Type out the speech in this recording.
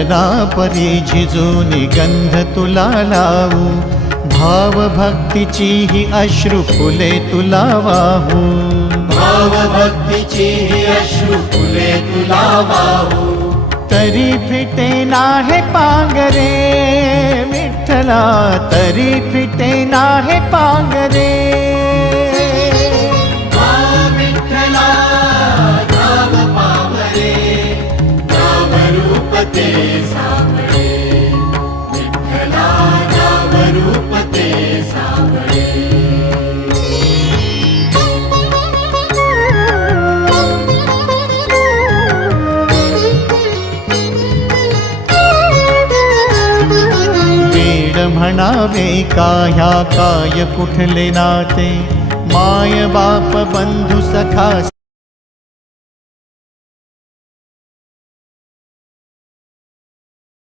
चंदना परी झिजूनी गंध तुला लावू, भाव भक्तीची ही अश्रु फुले तुला वाहू, भाव भक्तीची ही अश्रु फुले तुला वाहू। तरी फिटे नाहे पांगरे विठ्ठला, तरी फिटे नाहे पांगरे। विठ्ठला नाम पावरे, नाम रूप ते सावळे, विठ्ठला नाम रूप ते सावळे। म्हणावे काह्या काय कुठले नाते, माय बाप बंधु सखा